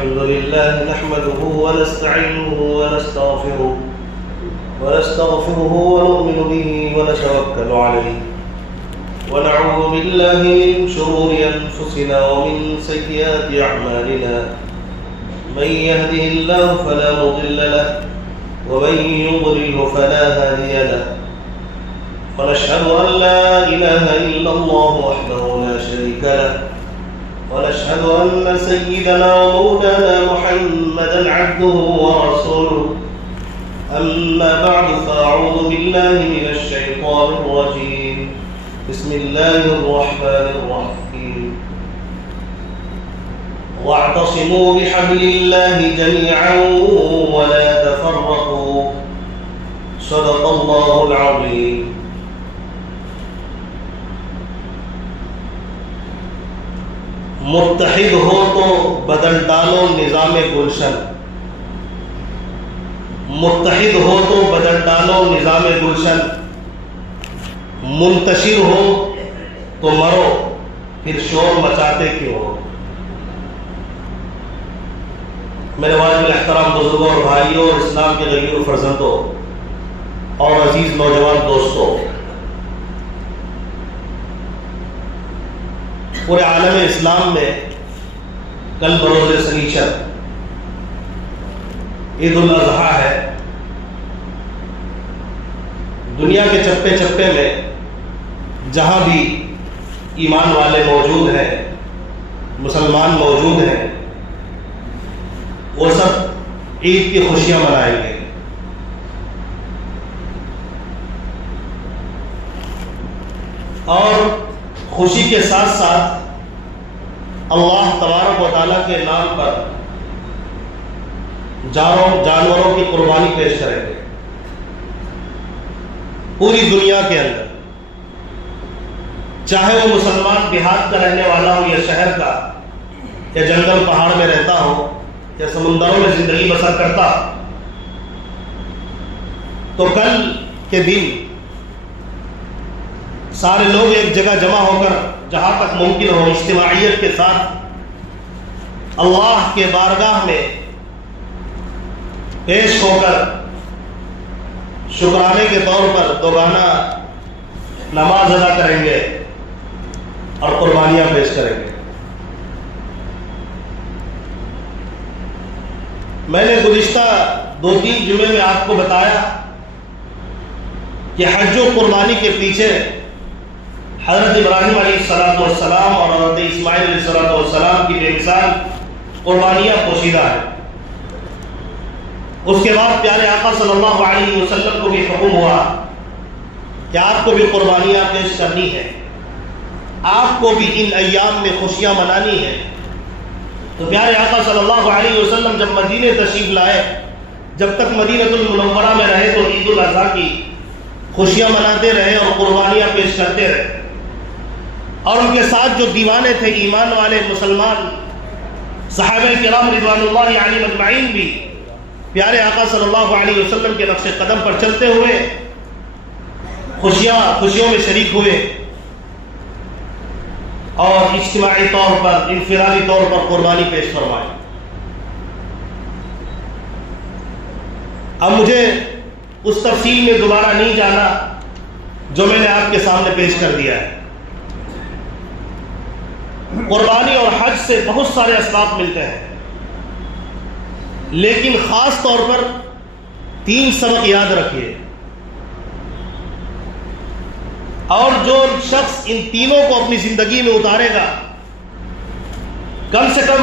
الحمد لله نحمده ونستعينه ونستغفره ونؤمن به ونتوكل عليه ونعوذ بالله من شرور أنفسنا ومن سيئات أعمالنا من يهده الله فلا مضل له ومن يضلل فلا هادي له ونشهد أن لا إله إلا الله وحده لا شريك له ونشهد أن سيدنا ومولانا محمدا عبده ورسوله أما بعد فأعوذ بالله من الشيطان الرجيم بسم الله الرحمن الرحيم واعتصموا بحبل الله جميعا ولا تفرقوا صدق الله العظيم. متحد ہو تو بدل ڈالو نظام گلشن، متحد ہو تو بدل ڈالو نظام گلشن، منتشر ہو تو مرو پھر شور مچاتے کیوں ہو. میرے واجب احترام بزرگوں اور بھائیوں اور اسلام کے غیر فرزندوں اور عزیز نوجوان دوستوں، پورے عالم اسلام میں کل بروز سنیچر عید الاضحیٰ ہے. دنیا کے چپے چپے میں جہاں بھی ایمان والے موجود ہیں، مسلمان موجود ہیں، وہ سب عید کی خوشیاں منائیں گے. اور خوشی کے ساتھ ساتھ اللہ تبارک و تعالیٰ کے نام پر جانوروں کی قربانی پیش کریں گے. پوری دنیا کے اندر چاہے وہ مسلمان دیہات کا رہنے والا ہو یا شہر کا، یا جنگل پہاڑ میں رہتا ہو یا سمندروں میں زندگی بسر کرتا، تو کل کے دن سارے لوگ ایک جگہ جمع ہو کر جہاں تک ممکن ہو اجتماعیت کے ساتھ اللہ کے بارگاہ میں پیش ہو کر شکرانے کے طور پر دوگانہ نماز ادا کریں گے اور قربانیاں پیش کریں گے. میں نے گزشتہ 2-3 جمعے میں آپ کو بتایا کہ حج و قربانی کے پیچھے حضرت ابراہیم علیہ السلام اور حضرت اسماعیل علیہ السلام کی بے مثال قربانیاں پوشیدہ ہیں. اس کے بعد پیارے آقا صلی اللہ علیہ وسلم کو بھی حکم ہوا کہ آپ کو بھی قربانیاں پیش کرنی ہے، آپ کو بھی ان ایام میں خوشیاں منانی ہیں. تو پیارے آقا صلی اللہ علیہ وسلم جب مدینے تشریف لائے، جب تک مدینۃ المنورہ میں رہے تو عید الاضحیٰ کی خوشیاں مناتے رہے اور قربانیاں پیش کرتے رہے. اور ان کے ساتھ جو دیوانے تھے، ایمان والے مسلمان صحابہ کرام رضوان اللہ علیہم اجمعین بھی پیارے آقا صلی اللہ علیہ وسلم کے نقش قدم پر چلتے ہوئے خوشیوں میں شریک ہوئے اور اجتماعی طور پر، انفرادی طور پر قربانی پیش فرمائی. اب مجھے اس تفصیل میں دوبارہ نہیں جانا جو میں نے آپ کے سامنے پیش کر دیا ہے. قربانی اور حج سے بہت سارے اسباب ملتے ہیں، لیکن خاص طور پر 3 سبق یاد رکھیے. اور جو شخص ان تینوں کو اپنی زندگی میں اتارے گا، کم سے کم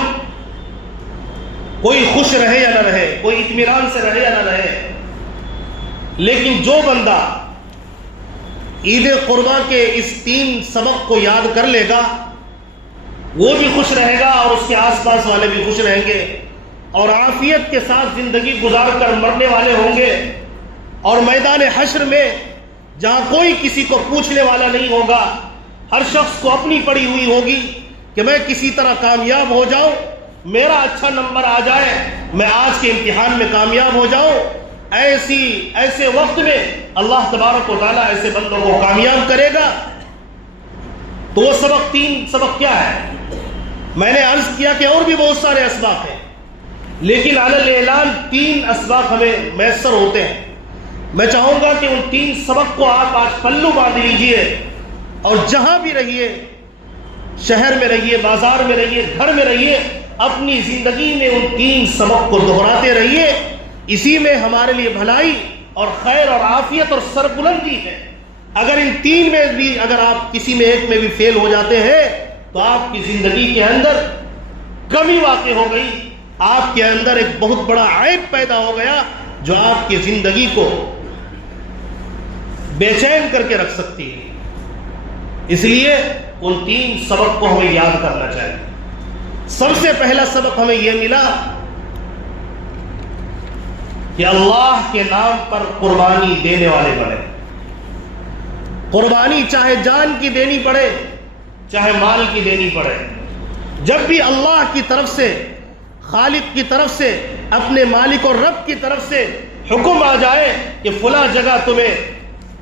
کوئی خوش رہے یا نہ رہے، کوئی اطمینان سے رہے یا نہ رہے، لیکن جو بندہ عید قربان کے اس 3 سبق کو یاد کر لے گا وہ بھی خوش رہے گا اور اس کے آس پاس والے بھی خوش رہیں گے، اور عافیت کے ساتھ زندگی گزار کر مرنے والے ہوں گے. اور میدان حشر میں جہاں کوئی کسی کو پوچھنے والا نہیں ہوگا، ہر شخص کو اپنی پڑی ہوئی ہوگی کہ میں کسی طرح کامیاب ہو جاؤں، میرا اچھا نمبر آ جائے، میں آج کے امتحان میں کامیاب ہو جاؤں. ایسے وقت میں اللہ تبارک و تعالیٰ ایسے بندوں کو کامیاب کرے گا. تو وہ 3 سبق کیا ہے؟ میں نے عرض کیا کہ اور بھی بہت سارے اسباق ہیں، لیکن علی الاعلان 3 اسباق ہمیں میسر ہوتے ہیں. میں چاہوں گا کہ ان 3 سبق کو آپ آج پلو باندھ لیجئے اور جہاں بھی رہیے، شہر میں رہیے، بازار میں رہیے، گھر میں رہیے، اپنی زندگی میں ان 3 سبق کو دہراتے رہیے. اسی میں ہمارے لیے بھلائی اور خیر اور عافیت اور سربلندی ہے. اگر ان 3 میں بھی اگر آپ کسی میں ایک میں بھی فیل ہو جاتے ہیں تو آپ کی زندگی کے اندر کمی واقع ہو گئی، آپ کے اندر ایک بہت بڑا عیب پیدا ہو گیا جو آپ کی زندگی کو بے چین کر کے رکھ سکتی ہے. اس لیے ان 3 سبق کو ہمیں یاد کرنا چاہیے. سب سے پہلا سبق ہمیں یہ ملا کہ اللہ کے نام پر قربانی دینے والے بنے. قربانی چاہے جان کی دینی پڑے، چاہے مال کی دینی پڑے. جب بھی اللہ کی طرف سے، خالق کی طرف سے، اپنے مالک اور رب کی طرف سے حکم آ جائے کہ فلاں جگہ تمہیں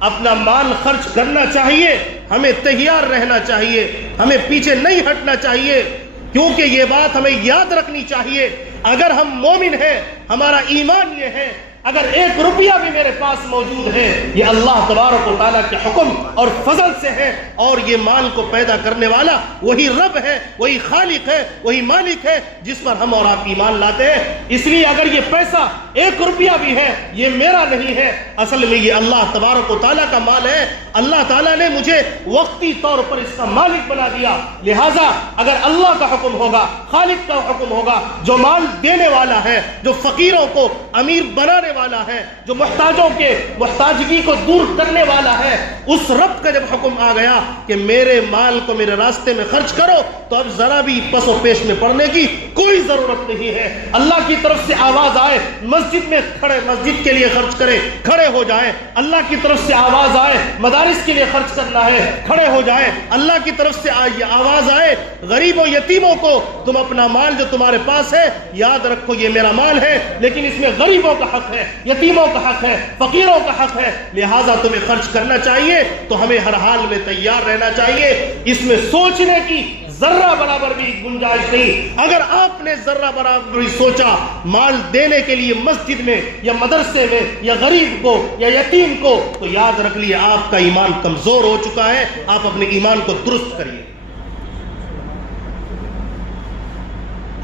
اپنا مال خرچ کرنا چاہیے، ہمیں تیار رہنا چاہیے، ہمیں پیچھے نہیں ہٹنا چاہیے. کیونکہ یہ بات ہمیں یاد رکھنی چاہیے، اگر ہم مومن ہیں، ہمارا ایمان یہ ہے، اگر 1 روپیہ بھی میرے پاس موجود ہے، یہ اللہ تبارک و تعالیٰ کے حکم اور فضل سے ہے، اور یہ مال کو پیدا کرنے والا وہی رب ہے، وہی خالق ہے، وہی مالک ہے جس پر ہم اور آپ ایمان لاتے ہیں. اس لیے اگر یہ پیسہ 1 روپیہ بھی ہے، یہ میرا نہیں ہے، اصل میں یہ اللہ تبارک و تعالیٰ کا مال ہے. اللہ تعالیٰ نے مجھے وقتی طور پر اس کا مالک بنا دیا. لہٰذا اگر اللہ کا حکم ہوگا، خالق کا حکم ہوگا، جو مال دینے والا ہے، جو فقیروں کو امیر بنانے والا ہے، جو محتاجوں کے محتاجگی کو دور کرنے والا ہے، اس رب کا جب حکم آ گیا کہ میرے مال کو میرے راستے میں خرچ کرو، تو اب ذرا بھی پس و پیش میں پڑنے کی کوئی ضرورت نہیں ہے. اللہ کی طرف سے آواز آئے مسجد میں کھڑے، مسجد کے لیے خرچ کریں، کھڑے ہو جائیں. اللہ کی طرف سے آواز آئے مدارس کے لیے خرچ کرنا ہے، کھڑے ہو جائیں. اللہ کی طرف سے آواز آئے غریبوں یتیموں کو تم اپنا مال جو تمہارے پاس ہے، یاد رکھو یہ میرا مال ہے، لیکن اس میں غریبوں کا حق ہے، یتیموں کا حق ہے، فقیروں کا حق ہے، لہٰذا تمہیں خرچ کرنا چاہیے. تو ہمیں ہر حال میں تیار رہنا چاہیے. اس میں سوچنے کی ذرہ برابر بھی گنجائش نہیں. اگر آپ نے ذرہ برابر بھی سوچا مال دینے کے لیے مسجد میں یا مدرسے میں یا غریب کو یا یتیم کو، تو یاد رکھ لیے آپ کا ایمان کمزور ہو چکا ہے. آپ اپنے ایمان کو درست کریے.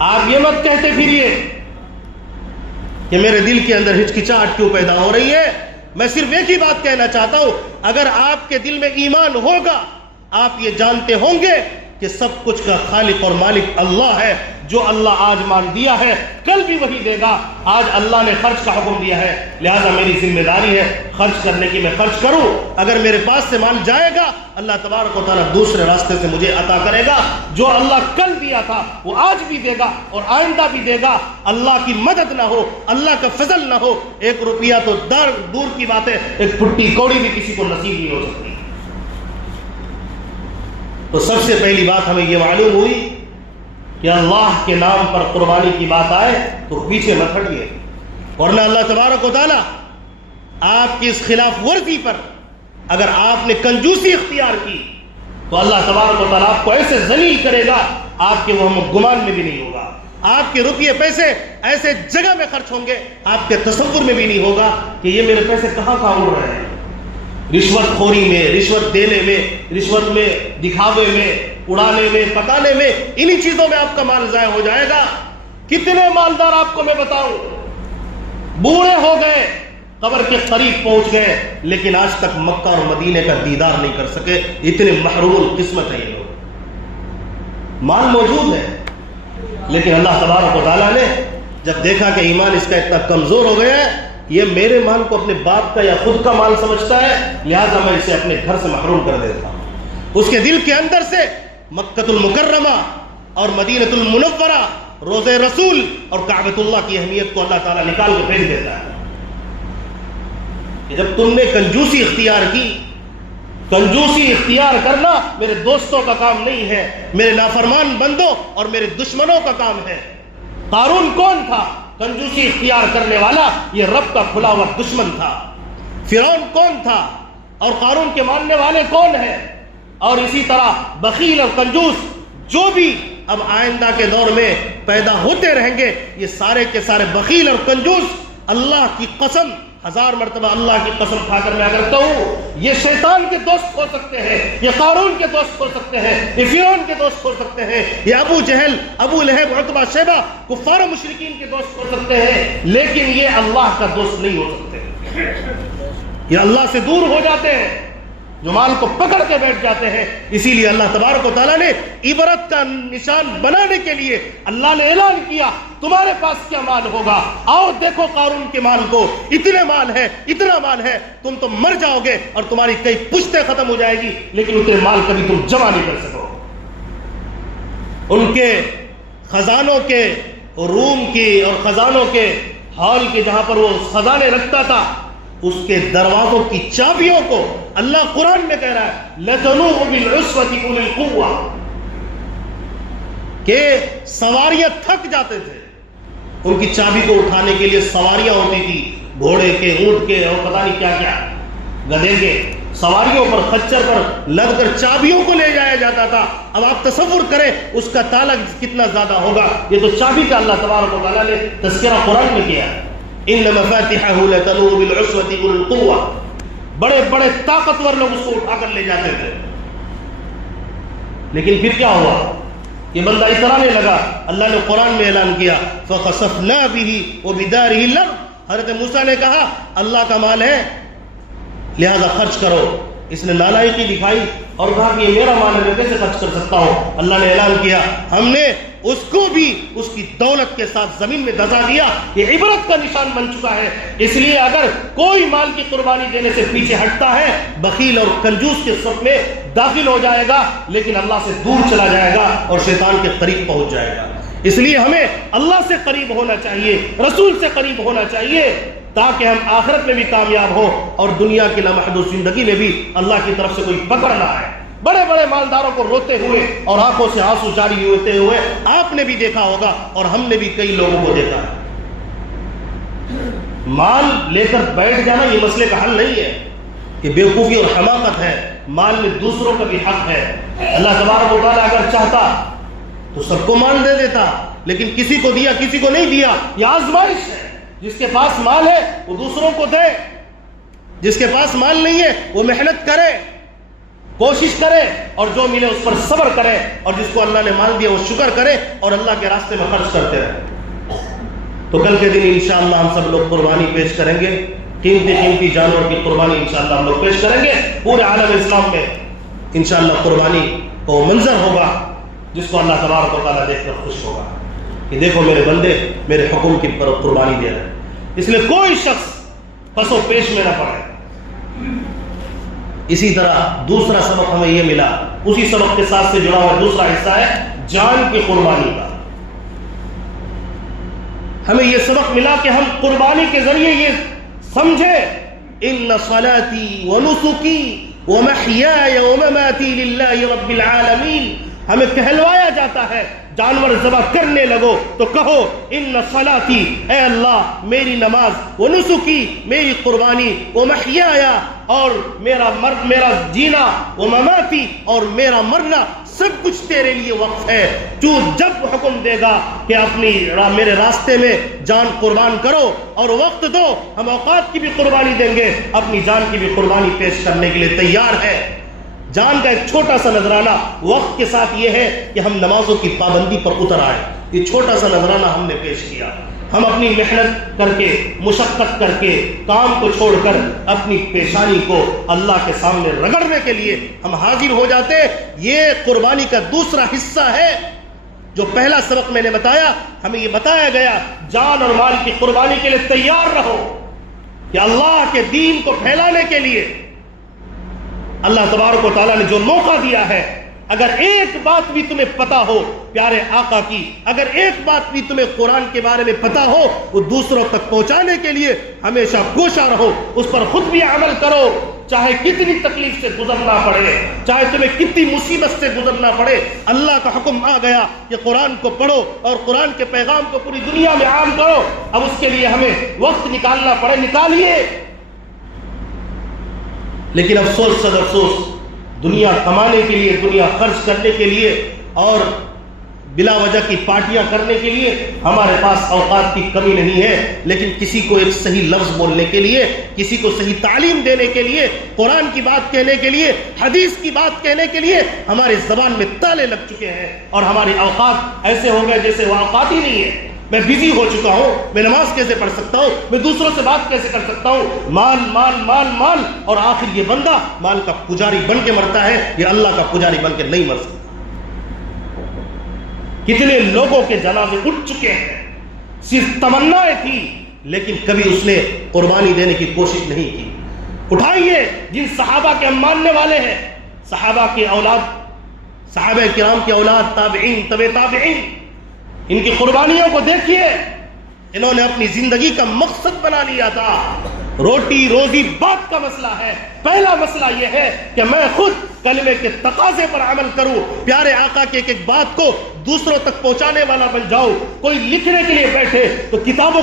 آپ یہ مت کہتے پھریے کہ میرے دل کے اندر ہچکچاہٹ کیوں پیدا ہو رہی ہے. میں صرف ایک ہی بات کہنا چاہتا ہوں، اگر آپ کے دل میں ایمان ہوگا، آپ یہ جانتے ہوں گے کہ سب کچھ کا خالق اور مالک اللہ ہے. جو اللہ آج مان دیا ہے کل بھی وہی دے گا. آج اللہ نے خرچ کا حکم دیا ہے، لہذا میری ذمہ داری ہے خرچ کرنے کی، میں خرچ کروں. اگر میرے پاس سے مال جائے گا، اللہ تبارک و تعالیٰ دوسرے راستے سے مجھے عطا کرے گا. جو اللہ کل دیا تھا وہ آج بھی دے گا اور آئندہ بھی دے گا. اللہ کی مدد نہ ہو، اللہ کا فضل نہ ہو، 1 روپیہ تو دور کی بات ہے، ایک پھٹی کوڑی بھی کسی کو نصیب نہیں ہو سکتی. تو سب سے پہلی بات ہمیں یہ معلوم ہوئی کہ اللہ کے نام پر قربانی کی بات آئے تو پیچھے مت ہٹیے، ورنہ اللہ تبارک و تعالیٰ آپ کی اس خلاف ورزی پر اگر آپ نے کنجوسی اختیار کی تو اللہ تبارک و تعالیٰ آپ کو ایسے ذلیل کرے گا، آپ کے وہم گمان میں بھی نہیں ہوگا. آپ کے روپیے پیسے ایسے جگہ میں خرچ ہوں گے، آپ کے تصور میں بھی نہیں ہوگا کہ یہ میرے پیسے کہاں اڑ رہے ہیں. رشوت خوری میں، رشوت دینے میں، رشوت میں، دکھاوے میں، اڑانے میں، پکانے میں، انہی چیزوں میں آپ کا مال ضائع ہو جائے گا. کتنے مالدار آپ کو میں بتاؤں بوڑھے ہو گئے، قبر کے قریب پہنچ گئے، لیکن آج تک مکہ اور مدینے کا دیدار نہیں کر سکے. اتنے محروم القسمت ہے یہ لوگ. مال موجود ہے، لیکن اللہ تبارک و تعالیٰ نے جب دیکھا کہ ایمان اس کا اتنا کمزور ہو گیا ہے، یہ میرے مال کو اپنے باپ کا یا خود کا مال سمجھتا ہے، لہذا میں اسے اپنے گھر سے محروم کر دیتا ہوں. اس کے دل کے اندر سے مکہ المکرمہ اور مدینہ المنورہ، روضہ رسول اور کعبۃ اللہ کی اہمیت کو اللہ تعالیٰ نکال کے پھینک دیتا ہے. کہ جب تم نے کنجوسی اختیار کی، کنجوسی اختیار کرنا میرے دوستوں کا کام نہیں ہے، میرے نافرمان بندوں اور میرے دشمنوں کا کام ہے. قارون کون تھا؟ کنجوسی اختیار کرنے والا، یہ رب کا کھلا ہوا دشمن تھا. فرعون کون تھا اور قارون کے ماننے والے کون ہیں؟ اور اسی طرح بخیل اور کنجوس جو بھی اب آئندہ کے دور میں پیدا ہوتے رہیں گے، یہ سارے کے سارے بخیل اور کنجوس، اللہ کی قسم، 1000 مرتبہ اللہ کی قسم کھا کر میں کرتا ہوں، یہ شیطان کے دوست ہو سکتے ہیں، یہ قارون کے دوست ہو سکتے ہیں، یہ فرعون کے دوست ہو سکتے ہیں، یہ ابو جہل، ابو لہب، عتبہ، شیبہ، کفار و مشرکین کے دوست ہو سکتے ہیں، لیکن یہ اللہ کا دوست نہیں ہو سکتے۔ یہ اللہ سے دور ہو جاتے ہیں جو مال کو پکڑ کے بیٹھ جاتے ہیں۔ اسی لیے اللہ تبارک و تعالیٰ نے عبرت کا نشان بنانے کے لیے اللہ نے اعلان کیا تمہارے پاس کیا مال ہوگا، آؤ دیکھو قارون کے مال کو، اتنے مال ہے، اتنا مال ہے، تم تو مر جاؤ گے اور تمہاری کئی پشتیں ختم ہو جائے گی، لیکن اتنے مال کبھی تم جمع نہیں کر سکو۔ ان کے خزانوں کے، روم کی اور خزانوں کے ہال کے جہاں پر وہ خزانے رکھتا تھا، اس کے دروازوں کی چابیوں کو اللہ قرآن میں کہہ رہا ہے لَتَنُوءُ بِالْعُسْوَةِ أُولِي الْقُوَّةِ، کہ سواریاں تھک جاتے تھے، ان کی چابی کو اٹھانے کے لیے سواریاں ہوتی تھی، گھوڑے کے، اونٹ کے اور پتہ نہیں کیا کیا، گدھے کے، سواریوں پر، خچر پر لد کر چابیوں کو لے جایا جاتا تھا۔ اب آپ تصور کریں اس کا تالا کتنا زیادہ ہوگا۔ یہ تو چابی کا اللہ تبارک و تعالیٰ نے تذکرہ قرآن میں کیا ہے، ان مفاتحہ لتنوء بالعصوۃ اولي القوہ، بڑے بڑے طاقتور لوگ اس کو اٹھا کر لے جاتے تھے، لیکن پھر کیا ہوا؟ یہ بندہ اترانے لگا، اللہ نے قرآن میں اعلان کیا فخسفنا به وبداره الارض، حضرت موسیٰ نے کہا اللہ کا مال ہے لہذا خرچ کرو، اس نے نالائقی دکھائی اور کہا کہ یہ میرا مال ہے، میں کیسے خرچ کر سکتا ہوں؟ اللہ نے اعلان کیا ہم نے اس کو بھی اس کی دولت کے ساتھ زمین میں دھسا دیا، یہ عبرت کا نشان بن چکا ہے۔ اس لیے اگر کوئی مال کی قربانی دینے سے پیچھے ہٹتا ہے، بخیل اور کنجوس کے صف میں داخل ہو جائے گا، لیکن اللہ سے دور چلا جائے گا اور شیطان کے قریب پہنچ جائے گا۔ اس لیے ہمیں اللہ سے قریب ہونا چاہیے، رسول سے قریب ہونا چاہیے، تاکہ ہم آخرت میں بھی کامیاب ہو اور دنیا کی لامحدود زندگی میں بھی اللہ کی طرف سے کوئی پکڑ نہ آئے۔ بڑے بڑے مالداروں کو روتے ہوئے اور آنکھوں سے آنسو جاری ہوتے ہوئے آپ نے بھی دیکھا ہوگا اور ہم نے بھی کئی لوگوں کو دیکھا ہے۔ مال لے کر بیٹھ جانا یہ مسئلے کا حل نہیں ہے، یہ بیوقوفی اور حماقت ہے۔ مال میں دوسروں کا بھی حق ہے۔ اللہ تبارک و تعالیٰ اگر چاہتا تو سب کو مال دے دیتا، لیکن کسی کو دیا کسی کو نہیں دیا، یہ آزمائش ہے۔ جس کے پاس مال ہے وہ دوسروں کو دے، جس کے پاس مال نہیں ہے وہ محنت کرے، کوشش کرے اور جو ملے اس پر صبر کرے، اور جس کو اللہ نے مال دیا وہ شکر کرے اور اللہ کے راستے میں خرچ کرتے رہے۔ تو کل کے دن انشاءاللہ ہم سب لوگ قربانی پیش کریں گے، قیمتی جانور کی قربانی انشاءاللہ ہم لوگ پیش کریں گے۔ پورے عالم اسلام میں انشاءاللہ قربانی کو منظر ہوگا جس کو اللہ تبارک و تعالیٰ دیکھ کر خوش ہوگا کہ دیکھو میرے بندے میرے حکم کی قربانی دے رہے ہیں۔ اس لیے کوئی شخص پس و پیش میں نہ پڑے۔ اسی طرح دوسرا سبق ہمیں یہ ملا، اسی سبق کے ساتھ سے جڑا ہوا دوسرا حصہ ہے جان کی قربانی کا۔ ہمیں یہ سبق ملا کہ ہم قربانی کے ذریعے یہ سمجھے ان صلاتی ونسکی ومحیای ومماتی للہ رب العالمین۔ ہمیں کہلوایا جاتا ہے جانور ذبح کرنے لگو تو کہو ان صلاتی، اے اللہ میری نماز، ونسکی میری قربانی، ومحیایا اور میرا جینا، ومماتی اور میرا مرنا، سب کچھ تیرے لیے وقف ہے۔ تو جب حکم دے گا کہ اپنی میرے راستے میں جان قربان کرو اور وقت دو، ہم اوقات کی بھی قربانی دیں گے، اپنی جان کی بھی قربانی پیش کرنے کے لیے تیار ہے۔ جان کا ایک چھوٹا سا نذرانہ وقت کے ساتھ یہ ہے کہ ہم نمازوں کی پابندی پر اتر آئے۔ یہ چھوٹا سا نذرانہ ہم نے پیش کیا۔ ہم اپنی محنت کر کے، مشقت کر کے، کام کو چھوڑ کر اپنی پیشانی کو اللہ کے سامنے رگڑنے کے لیے ہم حاضر ہو جاتے۔ یہ قربانی کا دوسرا حصہ ہے۔ جو پہلا سبق میں نے بتایا، ہمیں یہ بتایا گیا جان اور مال کی قربانی کے لیے تیار رہو کہ اللہ کے دین کو پھیلانے کے لیے اللہ تبارک و تعالیٰ نے جو موقع دیا ہے، اگر ایک بات بھی تمہیں پتا ہو پیارے آقا کی، اگر ایک بات بھی تمہیں قرآن کے بارے میں پتا ہو، وہ دوسروں تک پہنچانے کے لیے ہمیشہ کوشاں رہو، اس پر خود بھی عمل کرو، چاہے کتنی تکلیف سے گزرنا پڑے، چاہے تمہیں کتنی مصیبت سے گزرنا پڑے۔ اللہ کا حکم آ گیا کہ قرآن کو پڑھو اور قرآن کے پیغام کو پوری دنیا میں عام کرو۔ اب اس کے لیے ہمیں وقت نکالنا پڑے، نکالیے۔ لیکن افسوس صد افسوس، دنیا کمانے کے لیے، دنیا خرچ کرنے کے لیے اور بلا وجہ کی پارٹیاں کرنے کے لیے ہمارے پاس اوقات کی کمی نہیں ہے، لیکن کسی کو ایک صحیح لفظ بولنے کے لیے، کسی کو صحیح تعلیم دینے کے لیے، قرآن کی بات کہنے کے لیے، حدیث کی بات کہنے کے لیے ہماری زبان میں تالے لگ چکے ہیں، اور ہمارے اوقات ایسے ہو گئے جیسے وہ اوقات ہی نہیں ہے۔ میں بزی ہو چکا ہوں، میں نماز کیسے پڑھ سکتا ہوں، میں دوسروں سے بات کیسے کر سکتا ہوں، مال مال مال مال، اور آخر یہ بندہ مال کا پجاری بن کے مرتا ہے، یہ اللہ کا پجاری بن کے نہیں مر سکتا۔ کتنے لوگوں کے جنازے اٹھ چکے ہیں، صرف تمنائیں تھی لیکن کبھی اس نے قربانی دینے کی کوشش نہیں کی۔ اٹھائیے جن صحابہ کے ہم ماننے والے ہیں، صحابہ کی اولاد، صحابہ کرام کی اولاد، تابعین، تبع تابعین، ان کی قربانیوں کو دیکھیے۔ انہوں نے اپنی زندگی کا مقصد بنا لیا تھا۔ روٹی روزی بات کا مسئلہ ہے، پہلا مسئلہ یہ ہے کہ میں خود کلمے کے تقاضے پر عمل کروں، پیارے آقا کے ایک ایک بات کو دوسروں تک پہنچانے والا بن جاؤں۔ کوئی لکھنے کے لیے بیٹھے تو کتابوں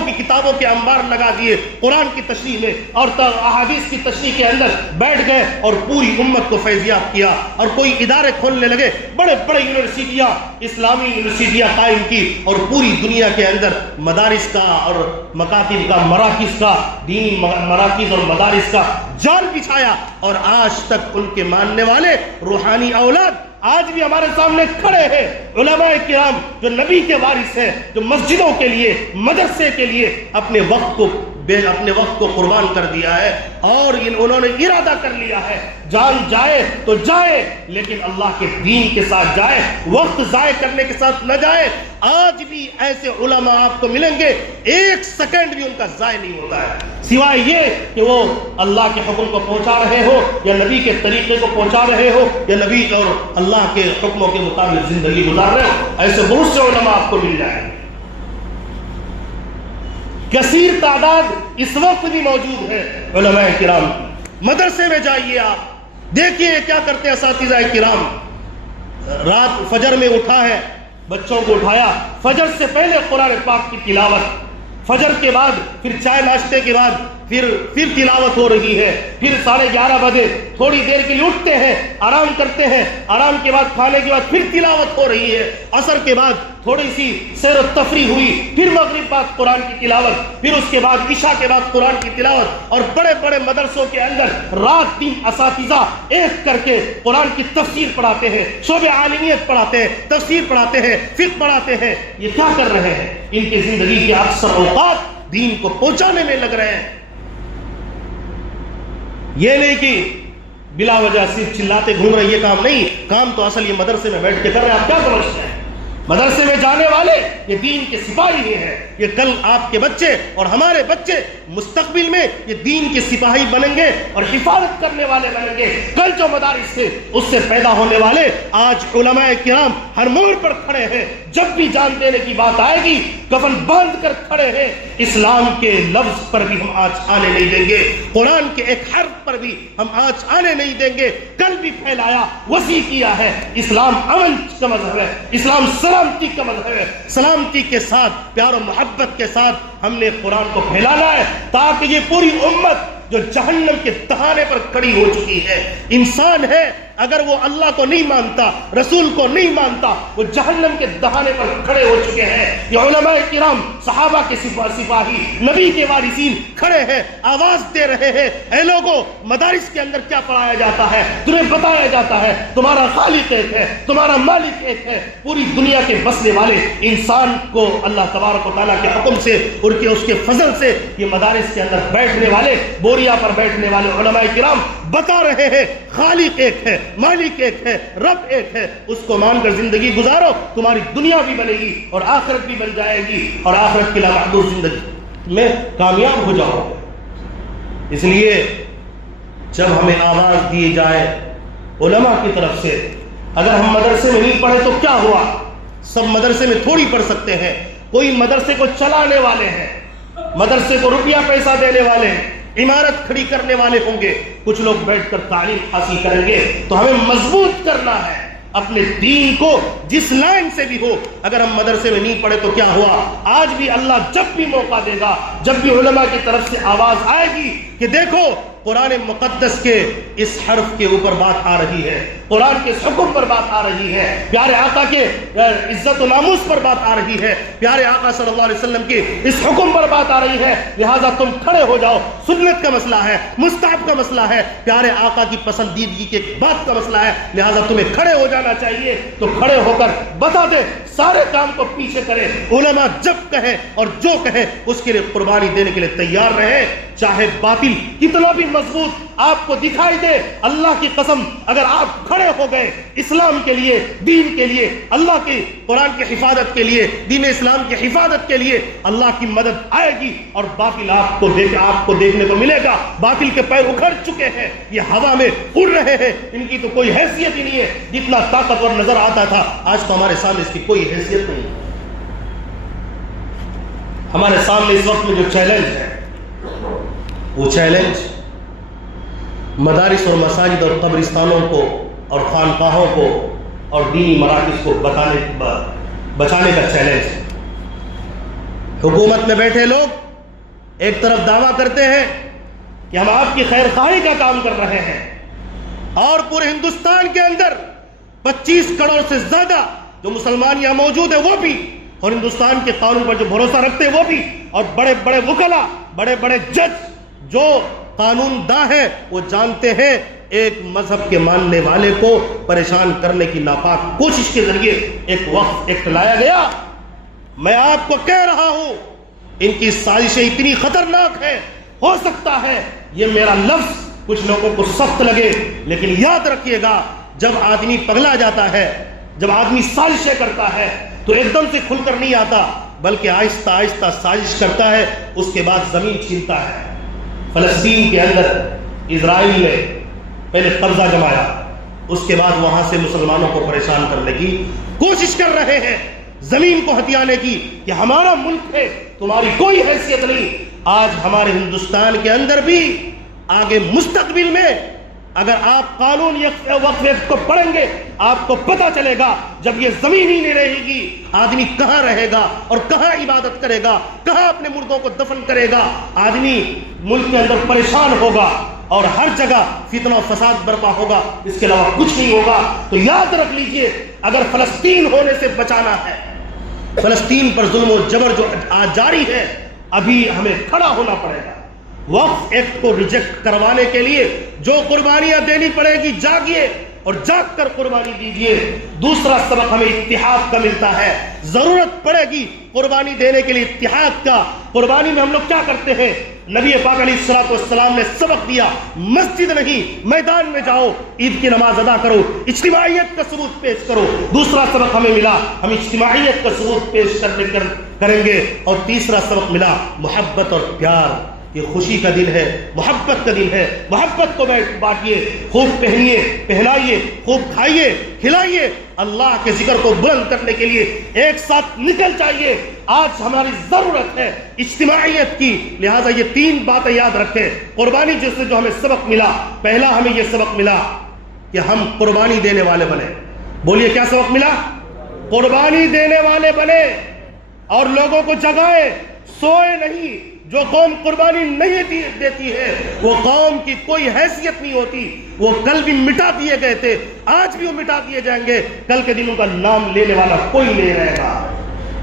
کے انبار لگا دیے قرآن کی تشریح میں اور احادیث کی تشریح کے اندر بیٹھ گئے اور پوری امت کو فیضیاب کیا۔ اور کوئی ادارے کھولنے لگے، بڑے بڑے یونیورسٹیاں، اسلامی یونیورسٹیاں قائم کی، اور پوری دنیا کے اندر مدارس کا اور مکاتب کا، مراکز کا، دینی مراکز اور مدارس کا جال بچھایا، اور آج تک ان کے ماننے والے روحانی اولاد آج بھی ہمارے سامنے کھڑے ہیں۔ علماء کرام جو نبی کے وارث ہیں، جو مسجدوں کے لیے، مدرسے کے لیے اپنے وقت کو قربان کر دیا ہے، اور انہوں نے ارادہ کر لیا ہے جان جائے تو جائے لیکن اللہ کے دین کے ساتھ جائے، وقت ضائع کرنے کے ساتھ نہ جائے۔ آج بھی ایسے علماء آپ کو ملیں گے، ایک سیکنڈ بھی ان کا ضائع نہیں ہوتا ہے، سوائے یہ کہ وہ اللہ کے حکم کو پہنچا رہے ہو، یا نبی کے طریقے کو پہنچا رہے ہو، یا نبی اور اللہ کے حکموں کے مطابق زندگی گزار رہے ہو۔ ایسے بہت سے علماء آپ کو مل جائیں گے، کثیر تعداد اس وقت بھی موجود ہے علماء کرام۔ مدرسے میں جائیے، آپ دیکھیے کیا کرتے ہیں اساتذہ کرام۔ رات فجر میں اٹھا ہے، بچوں کو اٹھایا، فجر سے پہلے قرآن پاک کی تلاوت، فجر کے بعد پھر چائے ناشتے کے بعد پھر تلاوت ہو رہی ہے، پھر 11:30 بجے تھوڑی دیر کے لیے اٹھتے ہیں، آرام کرتے ہیں، آرام کے بعد کھانے کے بعد پھر تلاوت ہو رہی ہے، عصر کے بعد تھوڑی سی سیر و تفریح ہوئی، پھر مغرب بعد قرآن کی تلاوت، پھر اس کے بعد عشاء کے بعد قرآن کی تلاوت۔ اور بڑے بڑے مدرسوں کے اندر رات دن اساتذہ ایک کر کے قرآن کی تفسیر پڑھاتے ہیں، شعبہ عالمیت پڑھاتے ہیں، تفسیر پڑھاتے ہیں، فقہ پڑھاتے ہیں۔ یہ کیا کر رہے ہیں؟ ان کی زندگی کے اکثر اوقات دین کو پہنچانے میں لگ رہے ہیں۔ یہ نہیں کہ بلا وجہ صرف چلاتے گھوم رہے، یہ کام نہیں، کام تو اصل یہ مدرسے میں بیٹھ کے کر رہے ہیں۔ آپ کیا سمجھتے ہیں؟ مدرسے میں جانے والے یہ دین کے سپاہی ہی ہیں، یہ کل آپ کے بچے اور ہمارے بچے مستقبل میں یہ دین کے سپاہی بنیں گے اور حفاظت کرنے والے بنیں گے۔ کل جو مدارس تھے اس سے پیدا ہونے والے آج علماء کرام ہر موڑ پر کھڑے ہیں، جب بھی جان دینے کی بات آئے گی کفن باندھ کر کھڑے ہیں۔ اسلام کے لفظ پر بھی ہم آج آنے نہیں دیں گے، قرآن کے ایک حرف پر بھی ہم آج آنے نہیں دیں گے۔ کل بھی پھیلایا، وسیع کیا ہے۔ اسلام امن کا مذہب ہے، اسلام سلامتی کا مذہب ہے۔ سلامتی کے ساتھ، پیار و محبت کے ساتھ ہم نے قرآن کو پھیلانا ہے، تاکہ یہ پوری امت جو جہنم کے دہانے پر کھڑی ہو چکی ہے، انسان ہے اگر وہ اللہ کو نہیں مانتا، رسول کو نہیں مانتا، وہ جہنم کے دہانے پر کھڑے ہو چکے ہیں۔ یہ علماء کرام، صحابہ کے سپاہی، نبی کے وارثین کھڑے ہیں، آواز دے رہے ہیں، اے لوگوں مدارس کے اندر کیا پڑھایا جاتا ہے؟ تمہیں بتایا جاتا ہے تمہارا خالق ایک ہے، تمہارا مالک ایک ہے۔ پوری دنیا کے بسنے والے انسان کو اللہ تبارک و تعالیٰ کے حکم سے اور اس کے فضل سے یہ مدارس کے اندر بیٹھنے والے، بوریا پر بیٹھنے والے علماء کرام بتا رہے ہیں خالق ایک ہے، مالک ایک ہے، رب ایک ہے، اس کو مان کر زندگی گزارو، تمہاری دنیا بھی بنے گی اور آخرت بھی بن جائے گی، اور آخرت کی لامحدود زندگی میں کامیاب ہو جاؤ۔ اس لیے جب ہمیں آواز دی جائے علماء کی طرف سے، اگر ہم مدرسے میں نہیں پڑھے تو کیا ہوا؟ سب مدرسے میں تھوڑی پڑھ سکتے ہیں، کوئی مدرسے کو چلانے والے ہیں، مدرسے کو روپیہ پیسہ دینے والے ہیں، عمارت کھڑی کرنے والے ہوں گے، کچھ لوگ بیٹھ کر تعلیم حاصل کریں گے۔ تو ہمیں مضبوط کرنا ہے اپنے دین کو، جس لائن سے بھی ہو۔ اگر ہم مدرسے میں نہیں پڑھے تو کیا ہوا؟ آج بھی اللہ جب بھی موقع دے گا، جب بھی علماء کی طرف سے آواز آئے گی کہ دیکھو قرآن مقدس کے اس حرف کے اوپر بات آ رہی ہے، قرآن کے اس حکم پر بات آ رہی ہے، پیارے آقا کے عزت و ناموس پر بات آ رہی ہے، پیارے آقا صلی اللہ علیہ وسلم کے اس حکم پر بات آ رہی ہے، لہٰذا تم کھڑے ہو جاؤ۔ سنت کا مسئلہ ہے، مستحب کا مسئلہ ہے، پیارے آقا کی پسندیدگی کے بات کا مسئلہ ہے، لہٰذا تمہیں کھڑے ہو جانا چاہیے۔ تو کھڑے ہو کر بتا دے، سارے کام کو پیچھے کرے، علماء جب کہیں اور جو کہیں اس کے لیے قربانی دینے کے لیے تیار رہے، چاہے باطل کتنا بھی مضبوط آپ کو دکھائی دے۔ اللہ کی قسم، اگر آپ کھڑے ہو گئے اسلام کے لیے، دین کے لیے، اللہ کی قرآن کی حفاظت کے لیے، دین اسلام کی حفاظت کے لیے، اللہ کی مدد آئے گی اور باطل آپ کو دیکھنے کو ملے گا۔ باطل کے پیر اکھڑ چکے ہیں، یہ ہوا میں اڑ رہے ہیں، ان کی تو کوئی حیثیت ہی نہیں ہے۔ جتنا طاقتور نظر آتا تھا آج تو ہمارے سامنے اس کی کوئی حیثیت نہیں ہے۔ ہمارے سامنے اس وقت میں جو چیلنج ہے، وہ چیلنج مدارس اور مساجد اور قبرستانوں کو اور خانقاہوں کو اور دینی مراکز کو بچانے کا چیلنج ہے۔ حکومت میں بیٹھے لوگ ایک طرف دعویٰ کرتے ہیں کہ ہم آپ کی خیر خواہی کا کام کر رہے ہیں، اور پورے ہندوستان کے اندر 25 کروڑ سے زیادہ جو مسلمان یہاں موجود ہیں وہ بھی، اور ہندوستان کے قانون پر جو بھروسہ رکھتے ہیں وہ بھی، اور بڑے بڑے وکلا، بڑے بڑے جج جو قانون داں ہیں، وہ جانتے ہیں ایک مذہب کے ماننے والے کو پریشان کرنے کی ناپاک کوشش کے ذریعے ایک وقف ایکٹ لایا گیا۔ میں آپ کو کہہ رہا ہوں، ان کی سازشیں اتنی خطرناک ہیں، ہو سکتا ہے یہ میرا لفظ کچھ لوگوں کو سخت لگے، لیکن یاد رکھیے گا، جب آدمی پگلا جاتا ہے، جب آدمی سازشیں کرتا ہے تو ایک دم سے کھل کر نہیں آتا، بلکہ آہستہ آہستہ سازش کرتا ہے، اس کے بعد زمین چھینتا ہے۔ فلسطین کے اندر اسرائیل نے پہلے قبضہ جمایا، اس کے بعد وہاں سے مسلمانوں کو پریشان کرنے کی کوشش کر رہے ہیں، زمین کو ہتھیانے کی کہ ہمارا ملک ہے، تمہاری کوئی حیثیت نہیں۔ آج ہمارے ہندوستان کے اندر بھی آگے مستقبل میں اگر آپ قانون وقف کو پڑھیں گے، آپ کو پتہ چلے گا جب یہ زمین ہی نہیں رہے گی، آدمی کہاں رہے گا اور کہاں عبادت کرے گا، کہاں اپنے مردوں کو دفن کرے گا۔ آدمی ملک کے اندر پریشان ہوگا اور ہر جگہ فتنہ و فساد برپا ہوگا، اس کے علاوہ کچھ نہیں ہوگا۔ تو یاد رکھ لیجئے، اگر فلسطین ہونے سے بچانا ہے، فلسطین پر ظلم و جبر جو آج جاری ہے، ابھی ہمیں کھڑا ہونا پڑے گا۔ وقف ایکٹ کو ریجیکٹ کروانے کے لیے جو قربانیاں دینی پڑے گی، جاگیے اور جاگ کر قربانی دیجیے۔ دوسرا سبق ہمیں اتحاد کا ملتا ہے، ضرورت پڑے گی قربانی دینے کے لیے اتحاد کا۔ قربانی میں ہم لوگ کیا کرتے ہیں؟ نبی پاک علیہ الصلوۃ والسلام نے سبق دیا، مسجد نہیں میدان میں جاؤ، عید کی نماز ادا کرو، اجتماعیت کا ثبوت پیش کرو۔ دوسرا سبق ہمیں ملا، ہم اجتماعیت کا ثبوت پیش کریں گے۔ اور تیسرا سبق ملا، محبت اور پیار۔ یہ خوشی کا دن ہے، محبت کا دن ہے، محبت کو بانٹیے، خوب پہنیے، پہنائیے، خوب کھائیے، کھلائیے، اللہ کے ذکر کو بلند کرنے کے لیے ایک ساتھ نکل جائیے۔ آج ہماری ضرورت ہے اجتماعیت کی، لہٰذا یہ 3 باتیں یاد رکھیں۔ قربانی جس سے جو ہمیں سبق ملا، پہلا ہمیں یہ سبق ملا کہ ہم قربانی دینے والے بنے۔ بولیے کیا سبق ملا؟ قربانی دینے والے بنے اور لوگوں کو جگائے، سوئے نہیں۔ جو قوم قربانی نہیں دیتی ہے وہ قوم کی کوئی حیثیت نہیں ہوتی۔ وہ کل بھی مٹا دیے گئے تھے، آج بھی وہ مٹا دیے جائیں گے، کل کے دن ان کا نام لینے والا کوئی نہیں رہے گا۔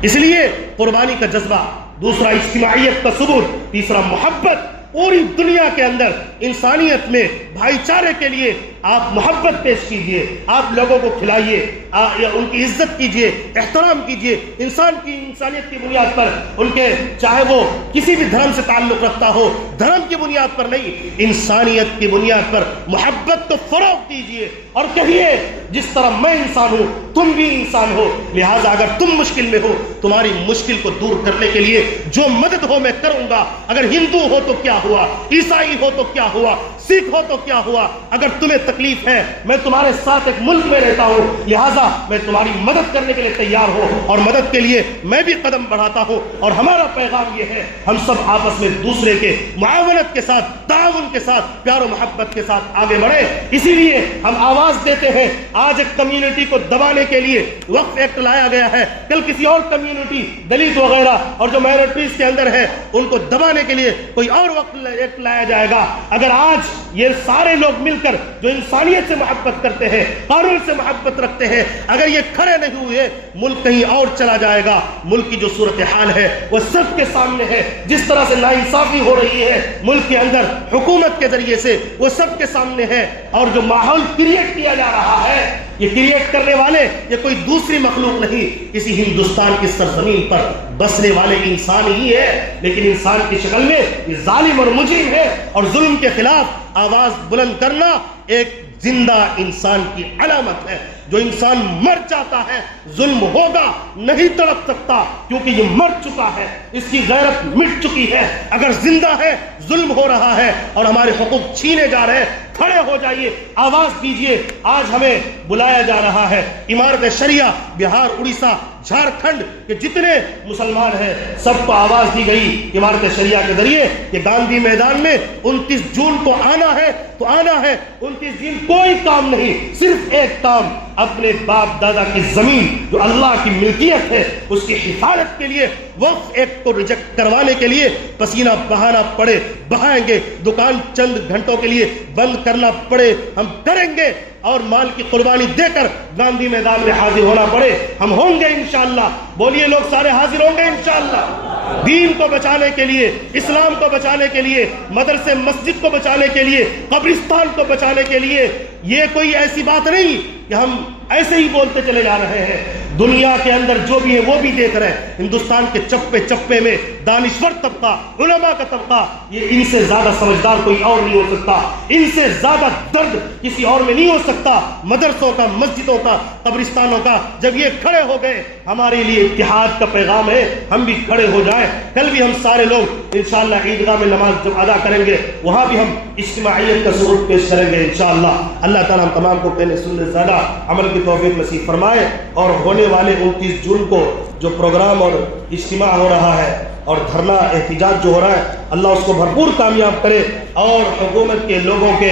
اس لیے قربانی کا جذبہ، دوسرا اجتماعیت کا ثبوت، تیسرا محبت۔ پوری دنیا کے اندر انسانیت میں بھائی چارے کے لیے آپ محبت پیش کیجئے، آپ لوگوں کو کھلائیے، ان کی عزت کیجئے، احترام کیجئے، انسانیت کی بنیاد پر، ان کے چاہے وہ کسی بھی دھرم سے تعلق رکھتا ہو، دھرم کی بنیاد پر نہیں، انسانیت کی بنیاد پر محبت کو فروغ دیجئے اور کہیے جس طرح میں انسان ہوں تم بھی انسان ہو، لہٰذا اگر تم مشکل میں ہو، تمہاری مشکل کو دور کرنے کے لیے جو مدد ہو میں کروں گا۔ اگر ہندو ہو تو کیا ہوا، عیسائی ہو تو کیا ہوا، سکھ ہو تو کیا ہوا، اگر تمہیں تکلیف ہے میں تمہارے ساتھ ایک ملک میں رہتا ہوں، لہٰذا میں تمہاری مدد کرنے کے لیے تیار ہوں اور مدد کے لیے میں بھی قدم بڑھاتا ہوں۔ اور ہمارا پیغام یہ ہے، ہم سب آپس میں دوسرے کے معاونت کے ساتھ، تعاون کے ساتھ، پیار و محبت کے ساتھ آگے بڑھیں۔ اسی لیے ہم آواز دیتے ہیں، آج ایک کمیونٹی کو دبانے کے لیے وقف ایکٹ لایا گیا ہے، کل کسی اور کمیونٹی، دلت وغیرہ اور جو مائنورٹیز کے اندر ہے ان کو دبانے کے لیے کوئی اور وقف ایکٹ لایا جائے گا۔ اگر آج یہ سارے لوگ مل کر جو انسانیت سے محبت کرتے ہیں، قانون سے محبت رکھتے ہیں، اگر یہ کھڑے نہیں ہوئے ملک کہیں اور چلا جائے گا۔ ملک کی جو صورتحال ہے وہ سب کے سامنے ہے، جس طرح سے ناانصافی ہو رہی ہے ملک کے اندر حکومت کے ذریعے سے وہ سب کے سامنے ہے، اور جو ماحول کریٹ کیا جا رہا ہے یہ کریٹ کرنے والے یہ کوئی دوسری مخلوق نہیں، کسی ہندوستان کی سرزمین پر بسنے والے انسان ہی ہے، لیکن انسان کی شکل میں یہ ظالم اور مجرم ہے، اور ظلم کے خلاف آواز بلند کرنا ایک زندہ انسان کی علامت ہے۔ جو انسان مر جاتا ہے ظلم ہوگا، نہیں تڑپ سکتا کیونکہ یہ مر چکا ہے، اس کی غیرت مٹ چکی ہے۔ اگر زندہ ہے ظلم ہو رہا ہے اور ہمارے حقوق چھینے جا رہے ہیں، کھڑے ہو جائیے، آواز دیجئے۔ آج ہمیں بلایا جا رہا ہے امارت شریعہ بہار، اڑیسہ، جھارکھنڈ کے جتنے مسلمان ہیں سب کو آواز دی گئی امارت شریعہ کے ذریعے کہ گاندھی میدان میں 29 جون کو آنا ہے تو آنا ہے۔ 29 دن کوئی کام نہیں، صرف ایک کام، اپنے باپ دادا کی زمین جو اللہ کی ملکیت ہے اس کی حفاظت کے لیے وقف ایکٹ کو ریجیکٹ کروانے کے لیے پسینہ بہانا پڑے بہائیں گے، دکان چند گھنٹوں کے لیے بند کرنا پڑے ہم کریں گے، اور مال کی قربانی دے کر گاندھی میدان میں حاضر ہونا پڑے ہم ہوں گے انشاءاللہ۔ بولیے لوگ سارے حاضر ہوں گے انشاءاللہ، دین کو بچانے کے لیے، اسلام کو بچانے کے لیے، مدرسے مسجد کو بچانے کے لیے، قبرستان کو بچانے کے لیے۔ یہ کوئی ایسی بات نہیں کہ ہم ایسے ہی بولتے چلے جا رہے ہیں، دنیا کے اندر جو بھی ہے وہ بھی دیکھ رہے ہیں۔ ہندوستان کے چپے چپے میں دانشور طبقہ، علماء کا طبقہ، یہ ان سے زیادہ سمجھدار کوئی اور نہیں ہو سکتا، ان سے زیادہ درد کسی اور میں نہیں ہو سکتا۔ مدرسوں کا، مسجدوں کا، قبرستانوں کا جب یہ کھڑے ہو گئے، ہمارے لیے اتحاد کا پیغام ہے، ہم بھی کھڑے ہو جائیں۔ کل بھی ہم سارے لوگ انشاءاللہ عیدگاہ میں نماز جب ادا کریں گے وہاں بھی ہم اجتماعیت کا ثبوت پیش کریں گے انشاءاللہ۔ اللہ تعالیٰ ہم تمام کو کہنے سننے زیادہ عمل کی توفیق نصیب فرمائے، اور ہونے والے 29 جون کو جو پروگرام اور اجتماع ہو رہا ہے اور دھرنا احتجاج جو ہو رہا ہے اللہ اس کو بھرپور کامیاب کرے، اور حکومت کے لوگوں کے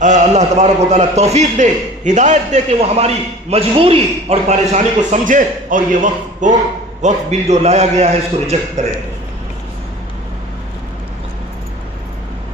اللہ تبارک و تعالیٰ توفیق دے، ہدایت دے کہ وہ ہماری مجبوری اور پریشانی کو سمجھے اور یہ وقت بل جو لایا گیا ہے اس کو ریجیکٹ کرے۔